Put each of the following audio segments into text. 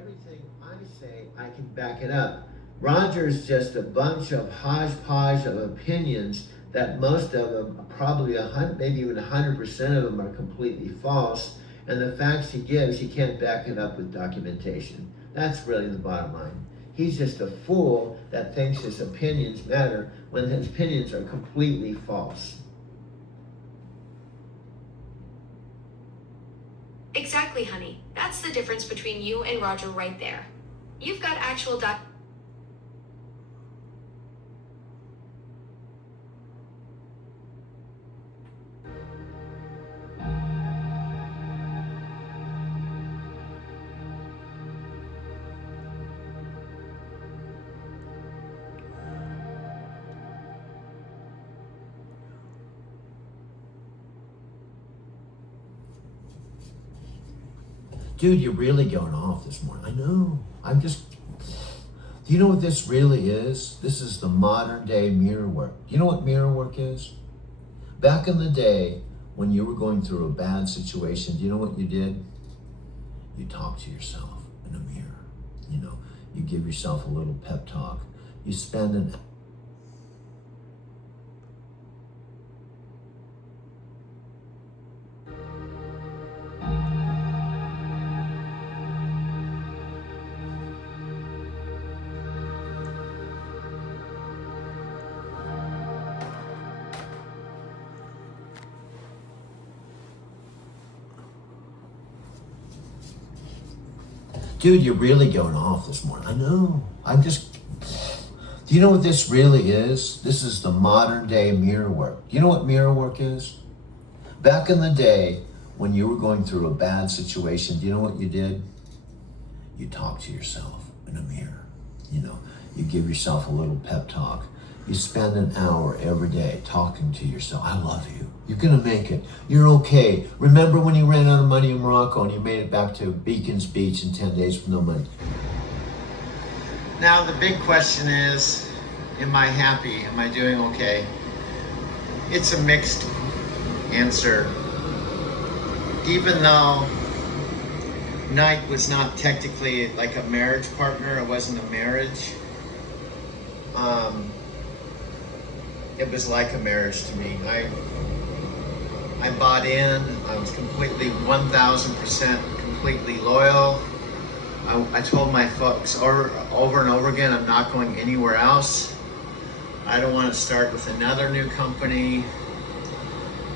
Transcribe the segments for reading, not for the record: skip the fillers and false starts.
everything I say, I can back it up. Roger's just a bunch of hodgepodge of opinions that most of them, probably 100, maybe even 100% of them are completely false. And the facts he gives, he can't back it up with documentation. That's really the bottom line. He's just a fool that thinks his opinions matter when his opinions are completely false. Exactly, honey. That's the difference between you and Roger right there. You've got actual Dude, you're really going off this morning. I know. Do you know what this really is? This is the modern day mirror work. Do you know what mirror work is? Back in the day, when you were going through a bad situation, do you know what you did? You talk to yourself in a mirror. You know, you give yourself a little pep talk. You spend an Dude, you're really going off this morning. I know. Do you know what this really is? This is the modern day mirror work. Do you know what mirror work is? Back in the day, when you were going through a bad situation, do you know what you did? You talk to yourself in a mirror. You know, you give yourself a little pep talk. You spend an hour every day talking to yourself. I love you. You're gonna make it. You're okay. Remember when you ran out of money in Morocco and you made it back to Beacons Beach in 10 days with no money? Now the big question is, am I happy? Am I doing okay? It's a mixed answer. Even though Knight was not technically like a marriage partner, it wasn't a marriage. It was like a marriage to me. I bought in. I was completely 1,000% completely loyal. I told my folks over and over again, I'm not going anywhere else. I don't want to start with another new company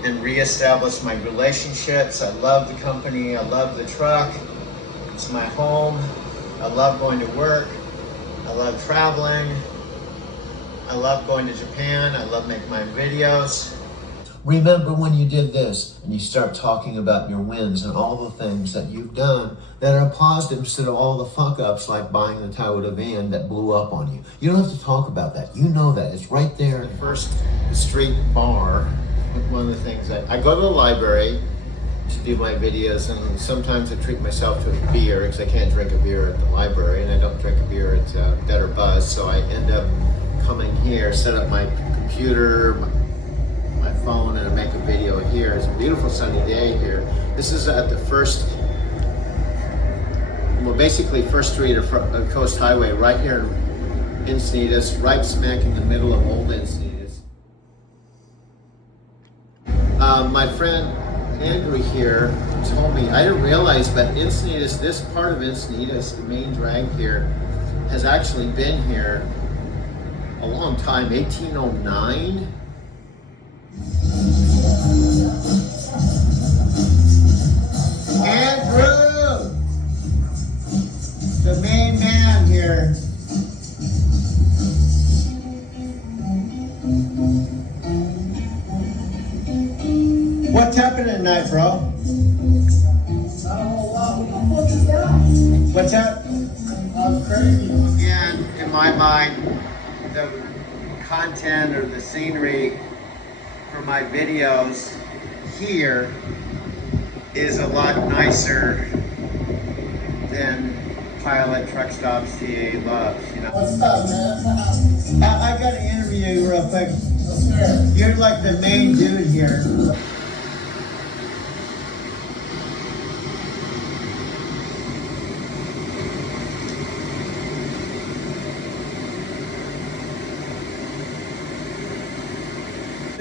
and reestablish my relationships. I love the company. I love the truck. It's my home. I love going to work. I love traveling. I love going to Japan. I love making my videos. Remember when you did this and you start talking about your wins and all the things that you've done that are positive instead of all the fuck ups like buying the Toyota van that blew up on you. You don't have to talk about that. You know that. It's right there. The first street bar, one of the things that I go to the library to do my videos, and sometimes I treat myself to a beer because I can't drink a beer at the library and I don't drink a beer at Better Buzz, so I end up coming here, set up my computer, my phone, and I make a video here. It's a beautiful sunny day here. This is at the basically First Street of Coast Highway, right here in Encinitas, right smack in the middle of Old Encinitas. My friend Andrew here told me, I didn't realize, but Encinitas, this part of Encinitas, the main drag here, has actually been here a long time, 1809. Andrew, the main man here. What's happening tonight, bro? What's that? Crazy. Again, in my mind, the content or the scenery for my videos here is a lot nicer than Pilot Truck Stops TA loves, you know. What's up, man? I got to interview you real quick. You're like the main dude here.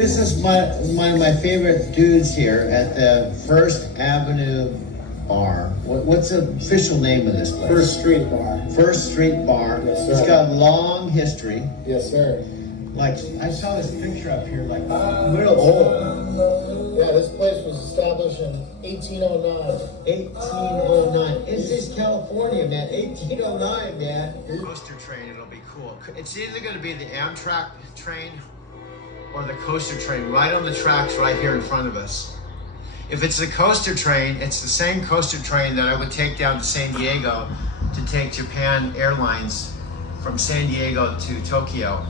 This is one of my favorite dudes here at the First Avenue Bar. What's the official name of this place? First Street Bar. First Street Bar. Yes, sir. It's got a long history. Yes, sir. Like, I saw this picture up here, like, real old. Yeah, this place was established in 1809. 1809. This is California, man. 1809, man. Coaster train, it'll be cool. It's either going to be the Amtrak train or the coaster train right on the tracks right here in front of us. If it's the coaster train, it's the same coaster train that I would take down to San Diego to take Japan Airlines from San Diego to Tokyo.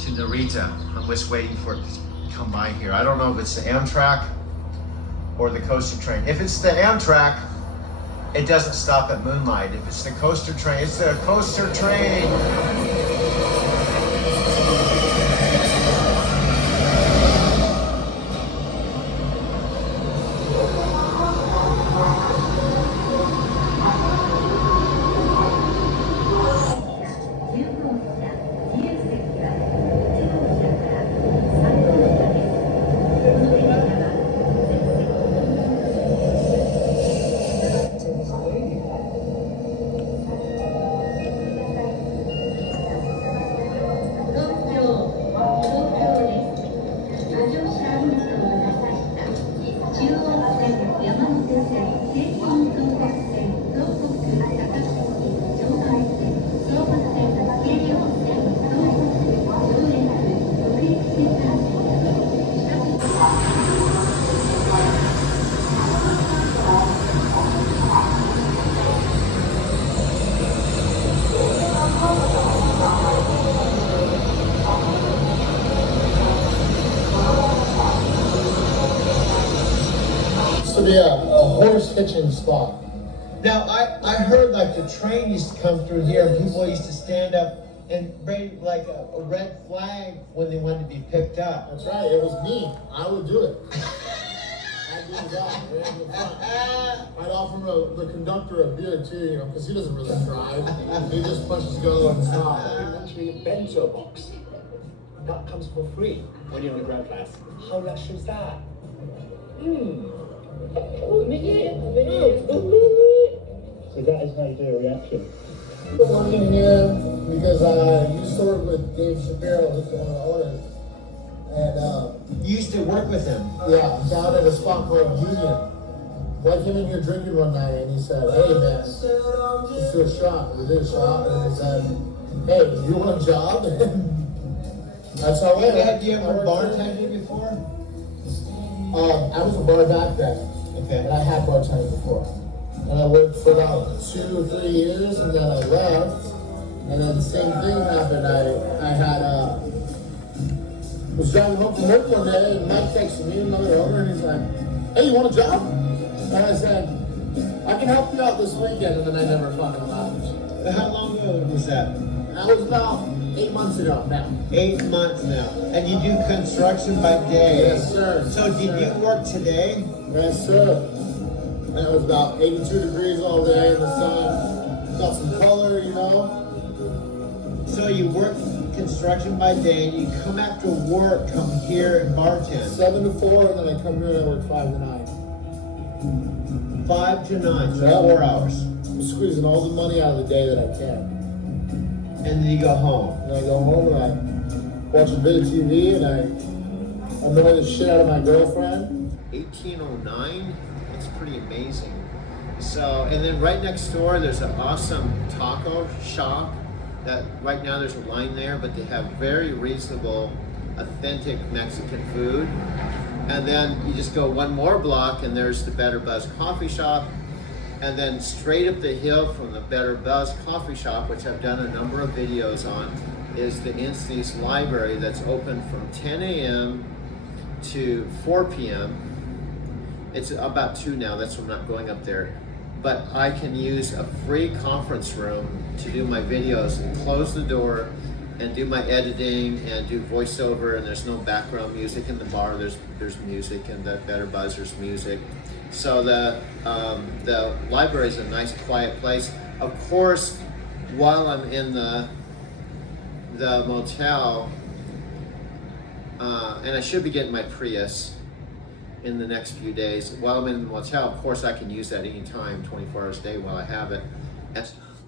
To Narita. I'm just waiting for it to come by here. I don't know if it's the Amtrak or the coaster train. If it's the Amtrak, it doesn't stop at Moonlight. If it's the coaster train, it's the coaster train. To be a horse hitching spot. Now, I heard like the train used to come through here and people used to stand up and raise like a red flag when they wanted to be picked up. That's right, it was me. I would do it. I'd do the job, right in the front. I'd offer the conductor a beer too, you know, because he doesn't really drive. He just pushes go and stop. Actually, a bento box. That comes for free when you're on a grad class. How lush is that? So that is how you do a reaction. I've been working here because I used to work with Dave Shapiro, who's one of the owners. And You used to work with him. yeah, down at a spot called Union. Well, I came in here drinking one night and he said, "Hey man, let's do a shot." We did a shot and he said, "Hey, you want a job?" That's how I Had you ever bartended before? I was a bar back then. Okay. And I had bartended before. And I worked for about 2 or 3 years and then I left. And then the same thing happened. I had was driving home from work one day and Mike texted me, another owner, and he's like, "Hey, you want a job?" And I said, "I can help you out this weekend," and then I never fucking left. How long ago was that? That was about 8 months ago now. 8 months now. And you do construction by day? Yes, sir. So did you work today? Yes, sir. And it was about 82 degrees all day in the sun. Got some color, you know. So you work construction by day, and you come after work, come here and bartend. 7 to 4, and then I come here and I work 5 to 9. 5 to 9, so Yeah. 4 hours. I'm squeezing all the money out of the day that I can. And then you go home. And I go home and I watch a bit of TV and I annoy the shit out of my girlfriend. 1809, it's pretty amazing. So, and then right next door, there's an awesome taco shop that right now there's a line there, but they have very reasonable, authentic Mexican food. And then you just go one more block and there's the Better Buzz coffee shop. And then straight up the hill from the Better Buzz coffee shop, which I've done a number of videos on, is the Encinitas Library that's open from 10 a.m. to 4 p.m. It's about 2 now, that's why I'm not going up there. But I can use a free conference room to do my videos and close the door, and do my editing and do voiceover, and there's no background music in the bar. There's music, and the Better Buzzer's music. So the library is a nice quiet place. Of course, while I'm in the motel, and I should be getting my Prius in the next few days. While I'm in the motel, of course, I can use that anytime, 24 hours a day while I have it.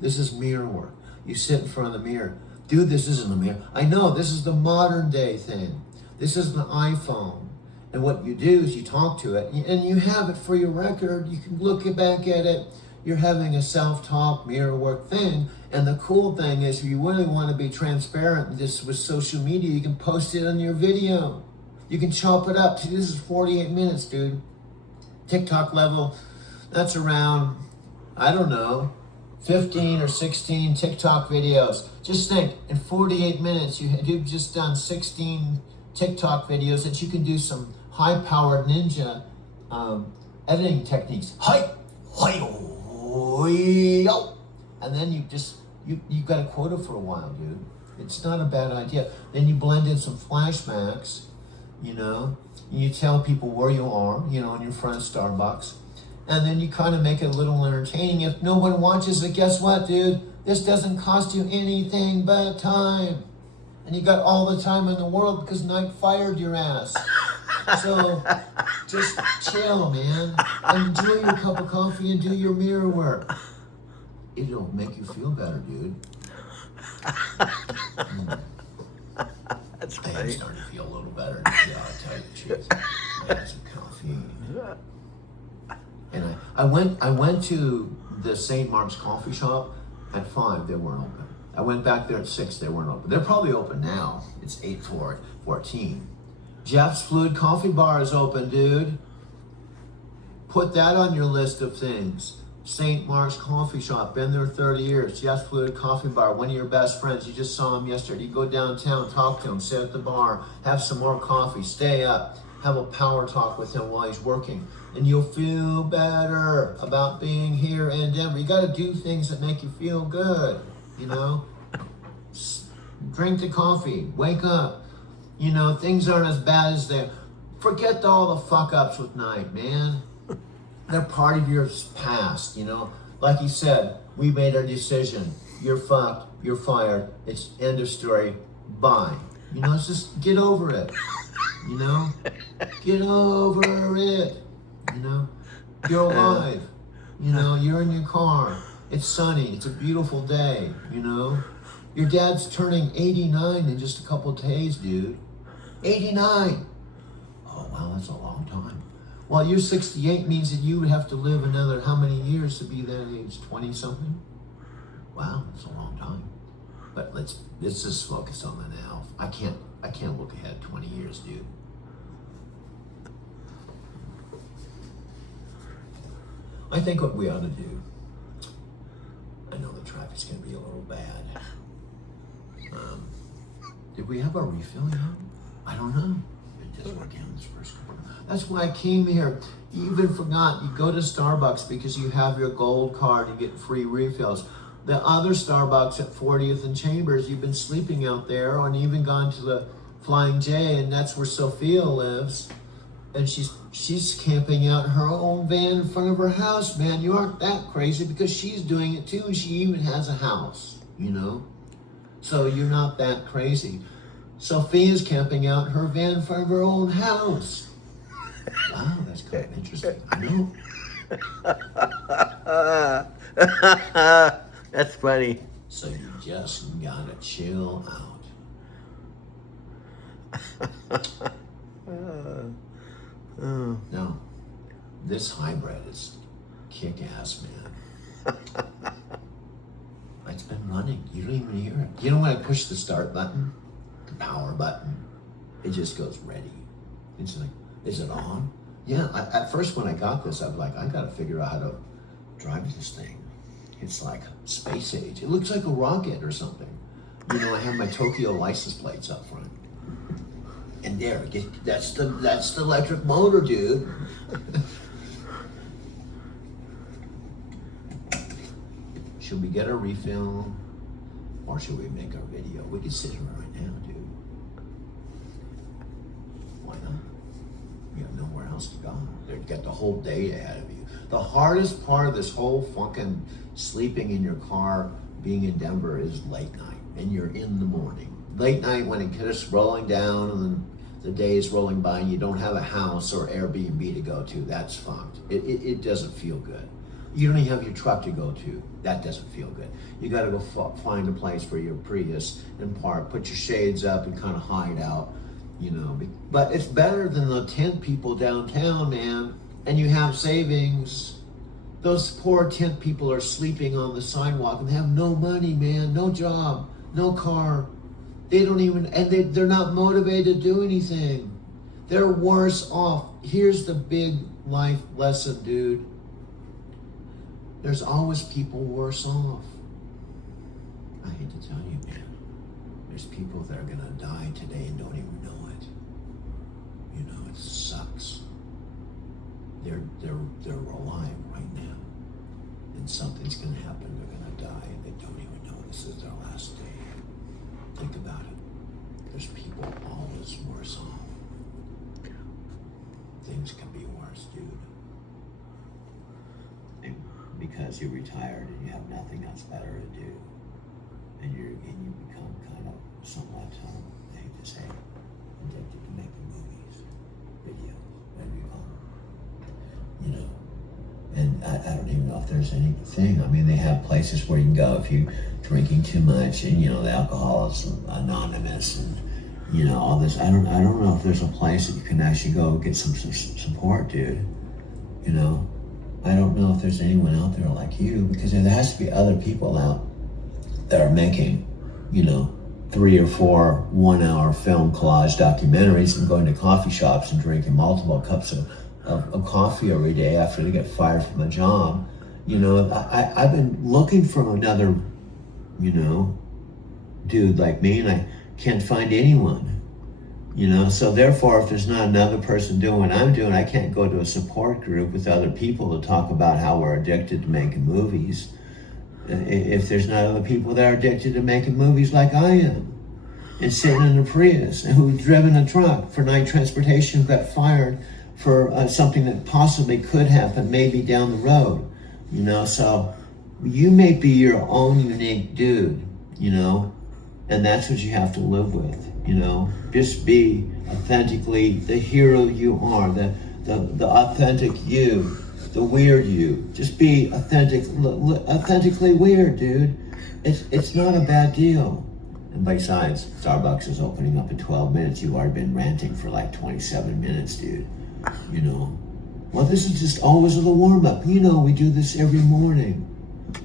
This is mirror work. You sit in front of the mirror. Dude, this isn't a mirror. I know, this is the modern day thing. This is an iPhone. And what you do is you talk to it, and you have it for your record. You can look back at it. You're having a self-talk, mirror work thing. And the cool thing is, if you really want to be transparent just with social media, you can post it on your video. You can chop it up. See, this is 48 minutes, dude. TikTok level, that's around, I don't know, 15 or 16 TikTok videos. Just think, in 48 minutes, you've just done 16 TikTok videos that you can do some high-powered ninja editing techniques. And then you've got a quota for a while, dude. It's not a bad idea. Then you blend in some flashbacks, and you tell people where you are, in your front of Starbucks. And then you kind of make it a little entertaining. If no one watches it, guess what, dude? This doesn't cost you anything but time. And you got all the time in the world because Nike fired your ass. So just chill, man. Enjoy your cup of coffee and do your mirror work. It'll make you feel better, dude. That's I am funny. starting to feel a little better. Yeah, I'll tell you the truth. I had some caffeine. And I went to the St. Mark's coffee shop at 5. They weren't open. I went back there at 6. They weren't open. They're probably open now. It's 8:14. Jeff's Fluid Coffee Bar is open, dude. Put that on your list of things. St. Mark's Coffee Shop, been there 30 years. Jeff's Fluid Coffee Bar, one of your best friends. You just saw him yesterday. You go downtown, talk to him, sit at the bar, have some more coffee, stay up, have a power talk with him while he's working. And you'll feel better about being here in Denver. You got to do things that make you feel good, Drink the coffee, wake up. Things aren't as bad as they. Forget all the fuck ups with Nike, man. They're part of your past, Like you said, we made our decision. You're fucked, you're fired, it's end of story, bye. It's just get over it, Get over it, You're alive, you're in your car. It's sunny, it's a beautiful day, Your dad's turning 89 in just a couple of days, dude. 89! Oh, wow, that's a long time. Well, you're 68 means that you would have to live another how many years to be that age? 20-something? Wow, that's a long time. But let's just focus on the now. I can't look ahead 20 years, dude. I think what we ought to do, I know the traffic's gonna be a little bad. Did we have a refill yet? I don't know. It just went down this first quarter. That's why I came here. You even forgot, you go to Starbucks because you have your gold card, you get free refills. The other Starbucks at 40th and Chambers, you've been sleeping out there, and even gone to the Flying J, and that's where Sophia lives. And she's camping out in her own van in front of her house, man. You aren't that crazy because she's doing it too, and she even has a house, So you're not that crazy. Sophia's camping out in her van in front of her own house. Wow, that's kind of interesting. I know. That's funny. So you just gotta chill out. No, this hybrid is kick-ass, man. It's been running. You don't even hear it. When I push the start button, the power button, it just goes ready. It's like, is it on? Yeah, at first when I got this, I was like, I gotta figure out how to drive this thing. It's like space age. It looks like a rocket or something. I have my Tokyo license plates up front. And there, that's the electric motor, dude. Should we get a refill? Or should we make our video? We could sit here right now, dude. Why not? You have nowhere else to go. You've got the whole day ahead of you. The hardest part of this whole fucking sleeping in your car, being in Denver, is late night. And you're in the morning. Late night when it gets rolling down and then the day is rolling by and you don't have a house or Airbnb to go to, that's fucked. It doesn't feel good. You don't even have your truck to go to. That doesn't feel good. You got to go find a place for your Prius and park, put your shades up and kind of hide out, you know. But it's better than the 10 people downtown, man. And you have savings. Those poor tent people are sleeping on the sidewalk and they have no money, man, no job, no car. They don't even, and they're not motivated to do anything. They're worse off. Here's the big life lesson, dude. There's always people worse off. I hate to tell you, man. There's people that are gonna die today and don't even know it. You know, it sucks. They're alive right now. And something's gonna happen, they're gonna die, and they don't even know this is their last day. Think about it. There's people always worse off. Things can be worse, dude. Because you're retired and you have nothing else better to do, and you become kind of somewhat, I hate to say, addicted to making movies, videos, whatever you call them. You know, and I don't even know if there's anything. I mean, they have places where you can go if you're drinking too much, and you know the alcohol is anonymous, and you know all this. I don't know if there's a place that you can actually go get some support, dude. You know. I don't know if there's anyone out there like you, because there has to be other people out that are making, you know, 3 or 4 1-hour film collage documentaries and going to coffee shops and drinking multiple cups of coffee every day after they get fired from a job. You know, I've been looking for another, you know, dude like me, and I can't find anyone. You know, so therefore, if there's not another person doing what I'm doing, I can't go to a support group with other people to talk about how we're addicted to making movies. If there's not other people that are addicted to making movies like I am, and sitting in a Prius, and who've driven a truck for night transportation, who got fired for something that possibly could happen maybe down the road. You know, so you may be your own unique dude, you know, and that's what you have to live with. You know, just be authentically the hero you are, the authentic you, the weird you. Just be authentically weird, dude. It's not a bad deal. And besides, Starbucks is opening up in 12 minutes. You've already been ranting for like 27 minutes, dude. You know, well, this is just always the warm up. You know, we do this every morning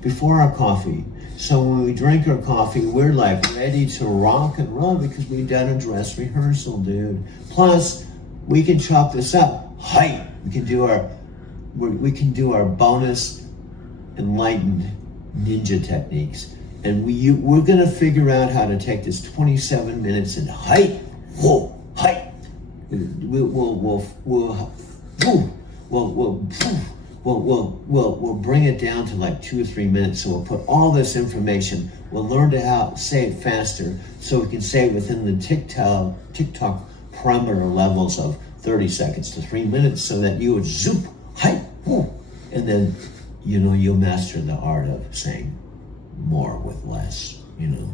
before our coffee. So when we drink our coffee, we're like ready to rock and roll because we've done a dress rehearsal, dude. Plus, we can chop this up. Hi, we can do our bonus enlightened ninja techniques, and we're gonna figure out how to take this 27 minutes and height. We'll bring it down to like 2 or 3 minutes. So we'll put all this information. We'll learn to how to say it faster, so we can say it within the TikTok parameter levels of 30 seconds to 3 minutes, so that you would zoop, hi, woo, and then you know you'll master the art of saying more with less. You know,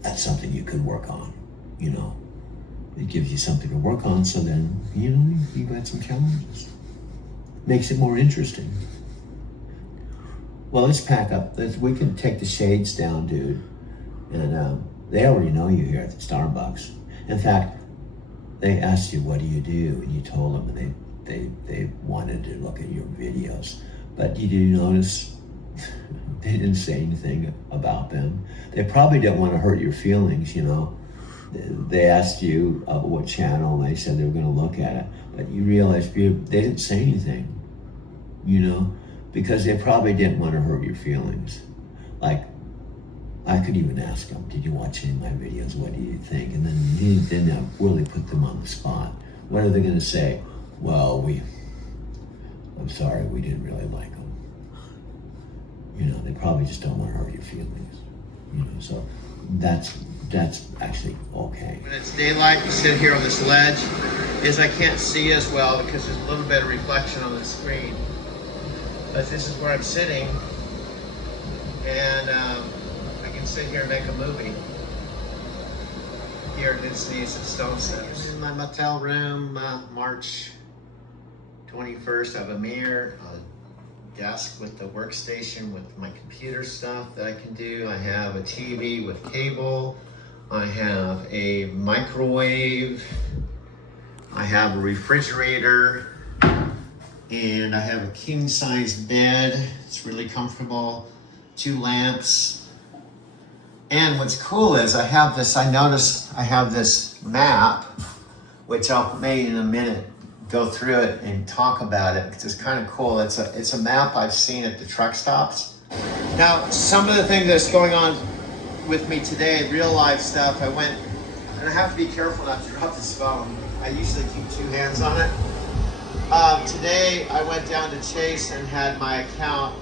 that's something you could work on. You know, it gives you something to work on. So then you know you got some challenges. Makes it more interesting. Well, let's pack up. We can take the shades down, dude. And they already know you here at the Starbucks. In fact, they asked you, what do you do? And you told them, and they wanted to look at your videos. But did you notice they didn't say anything about them? They probably didn't want to hurt your feelings, you know. They asked you what channel, and they said they were going to look at it. But you realized they didn't say anything, you know, because they probably didn't want to hurt your feelings. Like, I could even ask them, did you watch any of my videos? What do you think? And then I really put them on the spot. What are they going to say? Well, I'm sorry, we didn't really like them. You know, they probably just don't want to hurt your feelings. You know, so that's actually okay. When it's daylight, you sit here on this ledge, I can't see as well because there's a little bit of reflection on the screen. But this is where I'm sitting, and I can sit here and make a movie here at Encinitas So Cal. I'm in my motel room, March 21st. I have a mirror, a desk with the workstation with my computer stuff that I can do. I have a TV with cable. I have a microwave. I have a refrigerator. And I have a king-size bed. It's really comfortable. 2 lamps. And what's cool is I noticed I have this map, which I'll maybe in a minute go through it and talk about it because it's kind of cool. It's a map I've seen at the truck stops. Now, some of the things that's going on with me today, real life stuff, and I have to be careful not to drop this phone. I usually keep 2 hands on it. Today I went down to Chase and had my account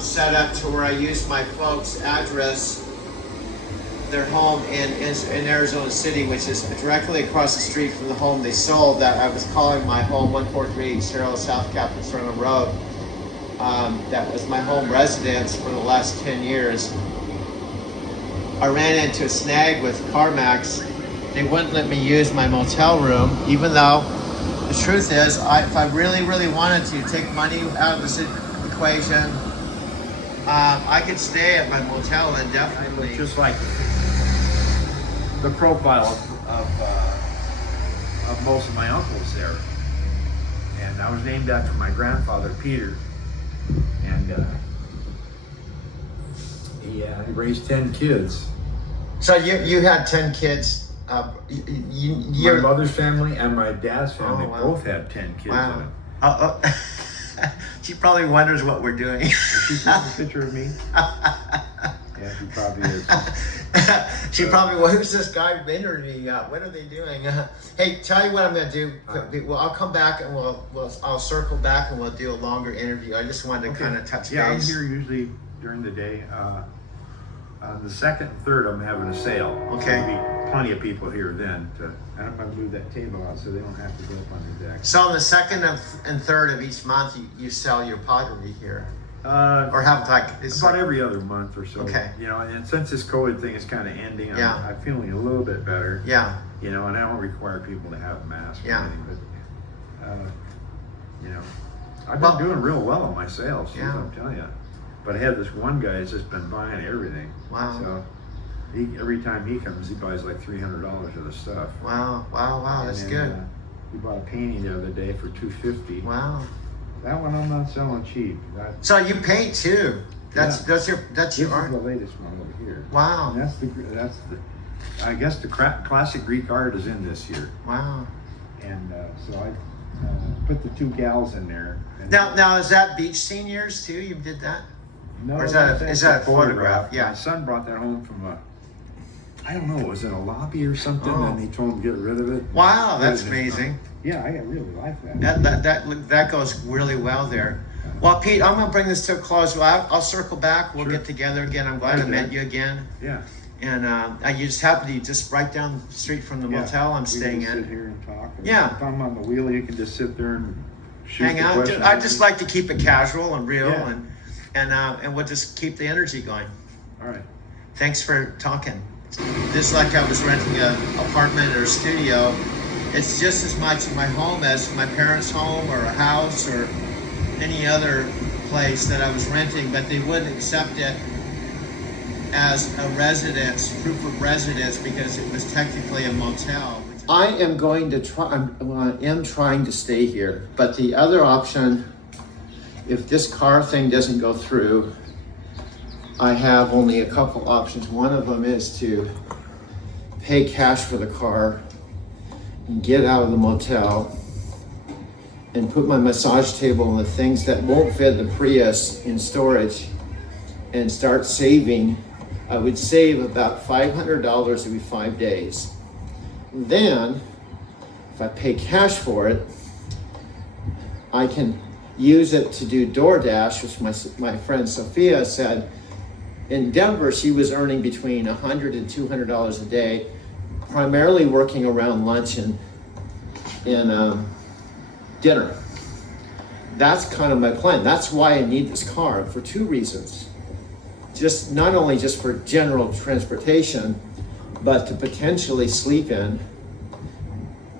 set up to where I used my folks' address, their home in Arizona City, which is directly across the street from the home they sold that I was calling my home, 143 Cheryl South Capistrano Road. That was my home residence for the last 10 years. I ran into a snag with CarMax. They wouldn't let me use my motel room, even though the truth is, if I really, really wanted to take money out of the equation, I could stay at my motel indefinitely. Just like the profile of most of my uncles there. And I was named after my grandfather, Peter. And he raised 10 kids. So you had 10 kids. My mother's family and my dad's family both had 10 kids in it. She probably wonders what we're doing. Is she taking a picture of me? Yeah, she probably is. She probably, well, who's this guy interviewing? What are they doing? Hey, tell you what I'm gonna do. Well, I'll come back and I'll circle back and we'll do a longer interview. I just wanted to kind of touch base. Yeah, I'm here usually during the day. The 2nd and 3rd, I'm having a sale. Okay. There'll be plenty of people here then. And I'm gonna move that table out so they don't have to go up on the deck. So on the 2nd and 3rd of each month, you sell your pottery here, or have About every other month or so. Okay. You know, and since this COVID thing is kind of ending, Yeah. I'm feeling a little bit better. Yeah. You know, and I don't require people to have masks or Yeah. anything, but you know, I've been doing real well on my sales. Yeah. I'm telling you. But I had this one guy that's just been buying everything. Wow. So every time he comes, he buys like $300 of the stuff. Wow, that's And good. then, he bought a painting the other day for $250. Wow. That one I'm not selling cheap. So you paint too. That's your This is art. the latest one over here. Wow. And that's the I guess the classic Greek art is in this here. Wow. And so I put the 2 gals in there. And Now is that beach seniors too? You did that? no, or is that that's a photograph? Yeah. My son brought that home from I don't know, it was in a lobby or something, and he told him to get rid of it. Wow, that's Put it in his amazing. phone. Yeah, I really like that. That goes really well there. Well, Pete, I'm gonna bring this to a close. Well, I'll circle back. We'll Sure. get together again. I'm glad I met you again. Yeah. And you just happen to be just right down the street from the motel I'm We staying can just sit in. here and talk. And Yeah. If I'm on the wheel, you can just sit there and shoot Hang the out. questions. I just like to keep it casual and real, Yeah. and we'll just keep the energy going. All right. Thanks for talking. Just like I was renting an apartment or a studio, it's just as much my home as my parents' home or a house or any other place that I was renting, but they wouldn't accept it as a residence, proof of residence, because it was technically a motel. I am going to try, I am trying to stay here, but the other option, if this car thing doesn't go through, I have only a couple options. One of them is to pay cash for the car and get out of the motel and put my massage table and the things that won't fit the Prius in storage and start saving. I would save about $500 every 5 days. Then, if I pay cash for it, I can use it to do DoorDash, which my friend Sophia said, in Denver, she was earning between $100 and $200 a day, primarily working around lunch and dinner. That's kind of my plan. That's why I need this car for two reasons. Just not only just for general transportation, but to potentially sleep in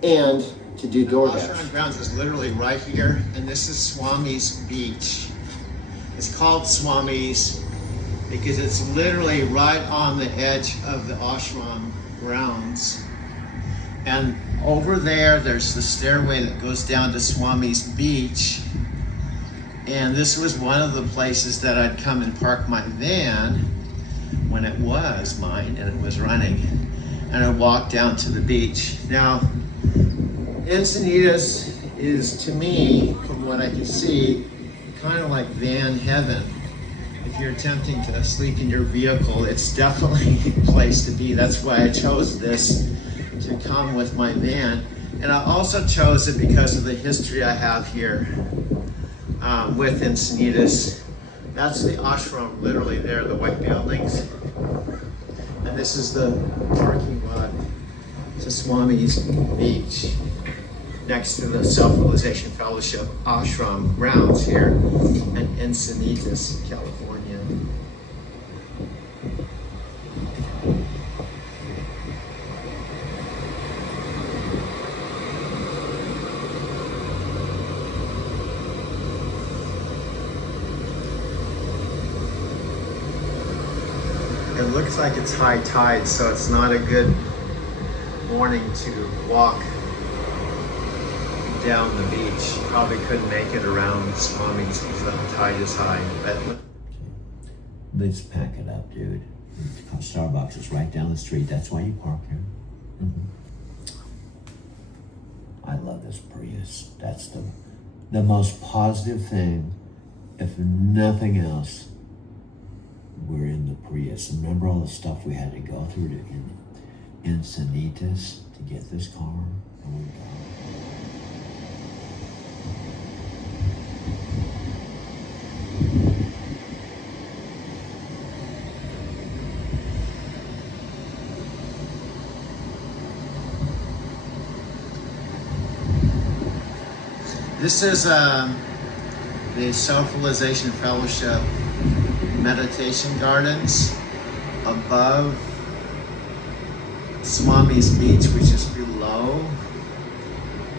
and to do DoorDash. Oshron Grounds is literally right here, and this is Swami's Beach. It's called Swami's because it's literally right on the edge of the ashram grounds. And over there's the stairway that goes down to Swami's Beach. And this was one of the places that I'd come and park my van when it was mine and it was running. And I'd walk down to the beach. Now, Encinitas is, to me, from what I can see, kind of like van heaven. If you're attempting to sleep in your vehicle, it's definitely a place to be. That's why I chose this to come with my van. And I also chose it because of the history I have here with Encinitas. That's the ashram, literally there, the white buildings. And this is the parking lot to Swami's Beach, next to the Self-Realization Fellowship ashram grounds here in Encinitas, California. It looks like it's high tide, so it's not a good morning to walk down the beach. Probably couldn't make it around Swami's because the tide is high. But let's pack it up, dude. Starbucks is right down the street. That's why you park here. I love this Prius. That's the most positive thing. If nothing else, we're in the Prius. And remember all the stuff we had to go through in Encinitas to get this car? Oh my God. this is the Self-Realization Fellowship Meditation Gardens above Swami's Beach, which is below.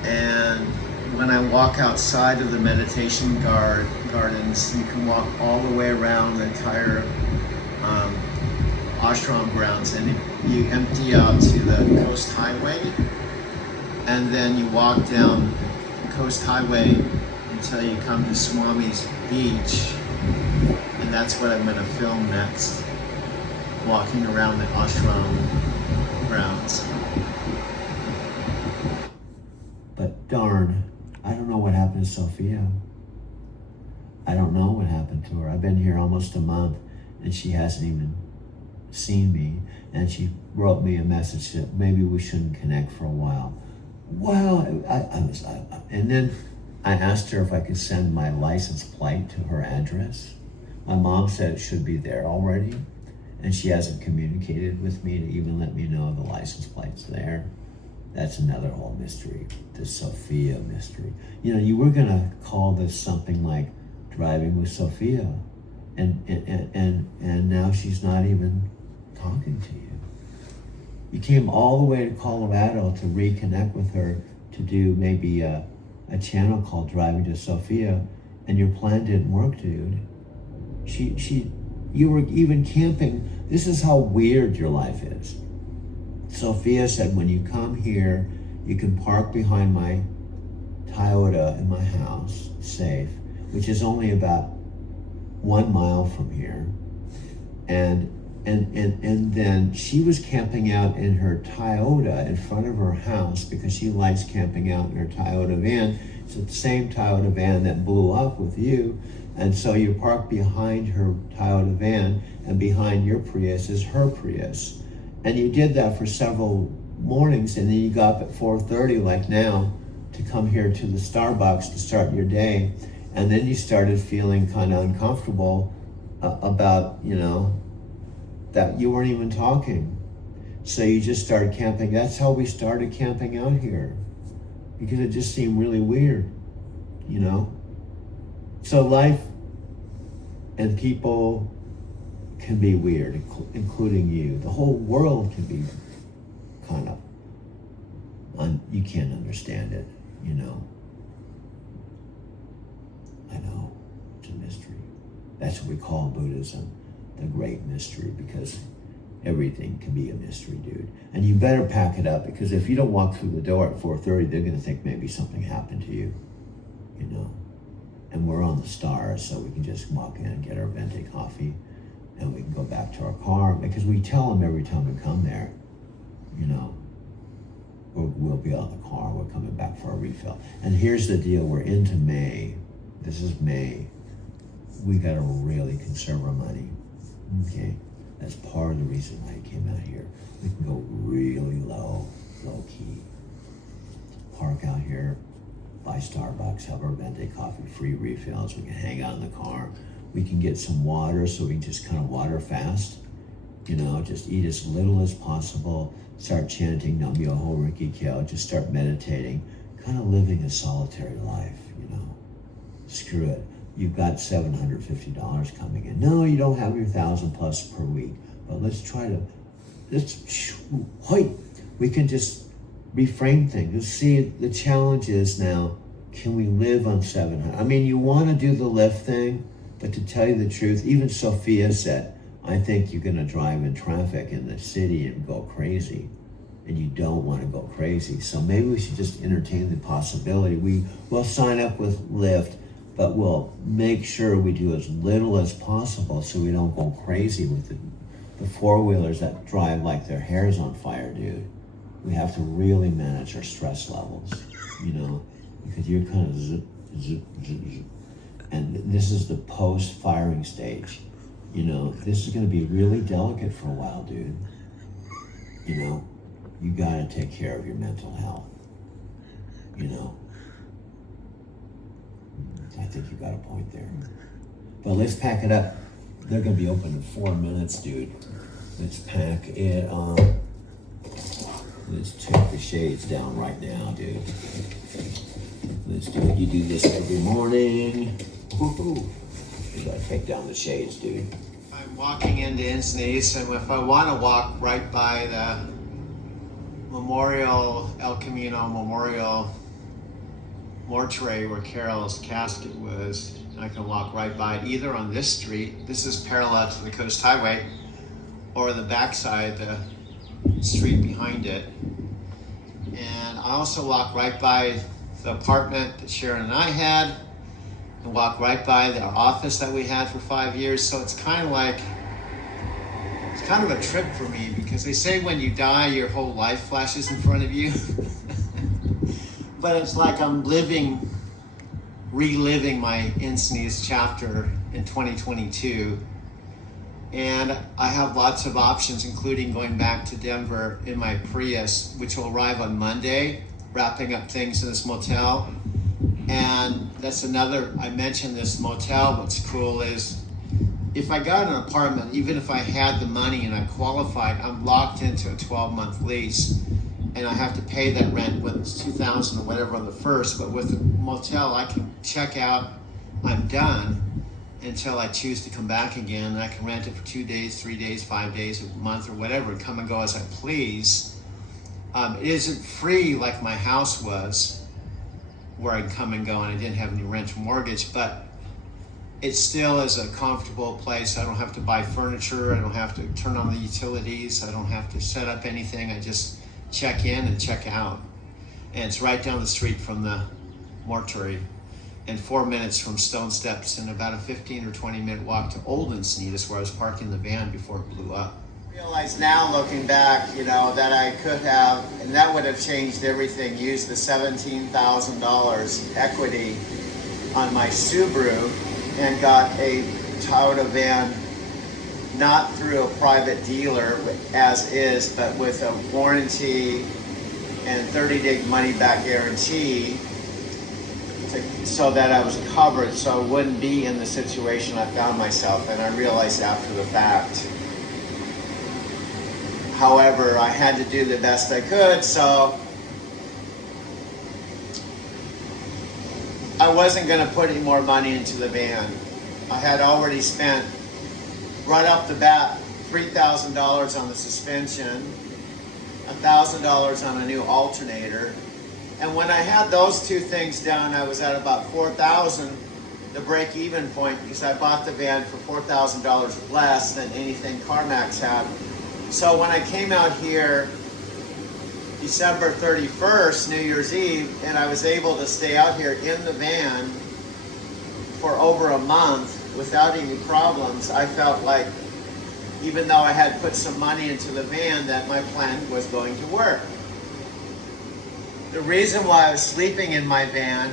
And when I walk outside of the meditation gardens, you can walk all the way around the entire ashram grounds, and you empty out to the Coast Highway, and then you walk down the Coast Highway until you come to Swami's Beach, and that's what I'm going to film next, walking around the ashram grounds. But darn, I don't know what happened to Sophia. I don't know what happened to her. I've been here almost a month and she hasn't even seen me. And she wrote me a message that maybe we shouldn't connect for a while. Well, and then I asked her if I could send my license plate to her address. My mom said it should be there already, and she hasn't communicated with me to even let me know the license plate's there. That's another whole mystery, the Sophia mystery. You know, you were gonna call this something like driving with Sophia, and now she's not even talking to you. You came all the way to Colorado to reconnect with her to do maybe a channel called Driving to Sophia, and your plan didn't work, dude. You were even camping. This is how weird your life is. Sophia said, when you come here, you can park behind my Toyota in my house, safe, which is only about 1 mile from here. And then she was camping out in her Toyota in front of her house because she likes camping out in her Toyota van. It's the same Toyota van that blew up with you. And so you park behind her Toyota van, and behind your Prius is her Prius. And you did that for several mornings, and then you got up at 4:30 like now to come here to the Starbucks to start your day. And then you started feeling kind of uncomfortable about, you know, that you weren't even talking. So you just started camping. That's how we started camping out here, because it just seemed really weird, you know? So life and people can be weird, including you. The whole world can be kind of, you can't understand it, you know? I know, it's a mystery. That's what we call Buddhism, the great mystery, because everything can be a mystery, dude. And you better pack it up, because if you don't walk through the door at 4:30, they're gonna think maybe something happened to you, you know? And we're on the stars, so we can just walk in and get our venti coffee, and we can go back to our car, because we tell them every time we come there, you know, we'll be on the car, we're coming back for a refill. And here's the deal, we're into May. This is May. We gotta really conserve our money, okay? That's part of the reason why I came out here. We can go really low key. Park out here, buy Starbucks, have our venti coffee, free refills. We can hang out in the car. We can get some water, so we can just kind of water fast. You know, just eat as little as possible. Start chanting Nam Myoho Renge Kyo. Just start meditating. Kind of living a solitary life, you know. Screw it. You've got $750 coming in. No, you don't have your 1,000 plus per week. But let's try to, we can just reframe things. You see, the challenge is now, can we live on 700? I mean, you want to do the Lyft thing, but to tell you the truth, even Sophia said, I think you're going to drive in traffic in the city and go crazy. And you don't want to go crazy. So maybe we should just entertain the possibility. We'll sign up with Lyft, but we'll make sure we do as little as possible so we don't go crazy with the four-wheelers that drive like their hair's on fire, dude. We have to really manage our stress levels, you know, because you're kind of zip, zip, zip, zip. And this is the post-firing stage. You know, this is going to be really delicate for a while, dude. You know, you got to take care of your mental health, you know. I think you got a point there. But let's pack it up. They're going to be open in 4 minutes, dude. Let's pack it up. Let's take the shades down right now, dude. Let's do it. You do this every morning. Woohoo. You gotta take down the shades, dude. I'm walking into Encinitas, and if I want to walk right by the El Camino Memorial mortuary where Carol's casket was, I can walk right by it either on this street. This is parallel to the Coast Highway, or the backside, the street behind it. And I also walk right by the apartment that Sharon and I had, and walk right by our office that we had for 5 years. So it's kind of a trip for me, because they say when you die, your whole life flashes in front of you. But it's like I'm reliving my Encinitas chapter in 2022. And I have lots of options, including going back to Denver in my Prius, which will arrive on Monday, wrapping up things in this motel. And that's another, I mentioned this motel. What's cool is if I got an apartment, even if I had the money and I qualified, I'm locked into a 12-month lease, and I have to pay that rent when it's $2,000 or whatever on the first. But with a motel, I can check out, I'm done, until I choose to come back again. And I can rent it for 2 days, 3 days, 5 days, a month, or whatever, and come and go as I please. It isn't free like my house was, where I'd come and go and I didn't have any rent or mortgage, but it still is a comfortable place. I don't have to buy furniture. I don't have to turn on the utilities. I don't have to set up anything. I just check in and check out. And it's right down the street from the mortuary, and 4 minutes from Stone Steps, and about a 15 or 20 minute walk to Old Encinitas, where I was parking the van before it blew up. I realize now, looking back, you know, that I could have, and that would have changed everything, used the $17,000 equity on my Subaru and got a Toyota van, not through a private dealer as is, but with a warranty and 30-day money-back guarantee, so that I was covered, so I wouldn't be in the situation I found myself. And I realized after the fact However, I had to do the best I could, so I wasn't going to put any more money into the van. I had already spent, right off the bat, $3,000 on the suspension, $1,000 on a new alternator. And when I had those two things done, I was at about $4,000, the break-even point, because I bought the van for $4,000 less than anything CarMax had. So when I came out here December 31st, New Year's Eve, and I was able to stay out here in the van for over a month without any problems, I felt like, even though I had put some money into the van, that my plan was going to work. The reason why I was sleeping in my van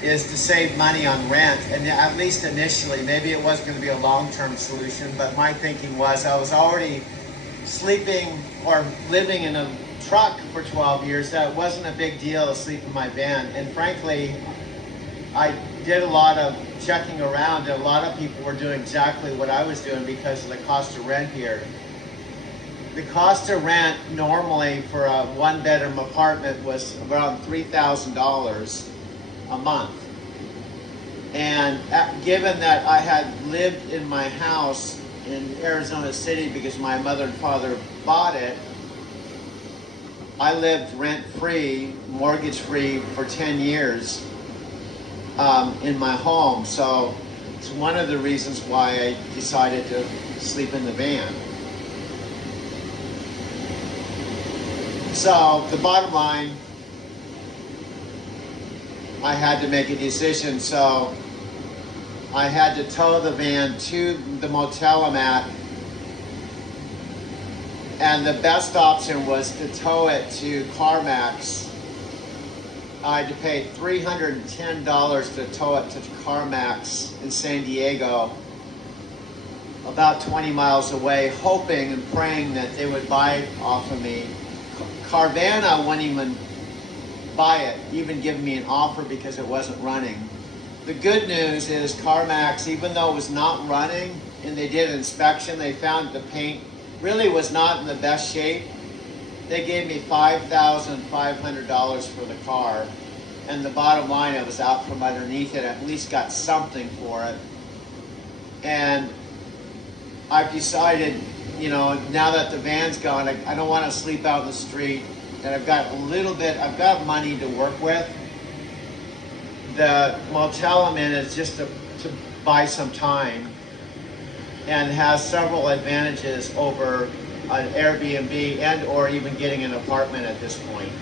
is to save money on rent, and at least initially. Maybe it was going to be a long-term solution, but my thinking was I was already sleeping or living in a truck for 12 years, that it wasn't a big deal to sleep in my van. And frankly, I did a lot of checking around, and a lot of people were doing exactly what I was doing because of the cost of rent here. The cost of rent normally for a one-bedroom apartment was around $3,000 a month. And given that I had lived in my house in Arizona City because my mother and father bought it, I lived rent-free, mortgage-free for 10 years in my home. So it's one of the reasons why I decided to sleep in the van. So the bottom line, I had to make a decision. So I had to tow the van to the motel I'm at. And the best option was to tow it to CarMax. I had to pay $310 to tow it to CarMax in San Diego, about 20 miles away, hoping and praying that they would buy it off of me. Carvana wouldn't even buy it, even give me an offer because it wasn't running. The good news is CarMax, even though it was not running, and they did an inspection, they found the paint really was not in the best shape. They gave me $5,500 for the car, and the bottom line, it was out from underneath it. At least got something for it. And I've decided, you know, now that the van's gone, I don't want to sleep out in the street, and I've got money to work with. The motel I'm in is just to buy some time, and has several advantages over an Airbnb and or even getting an apartment at this point.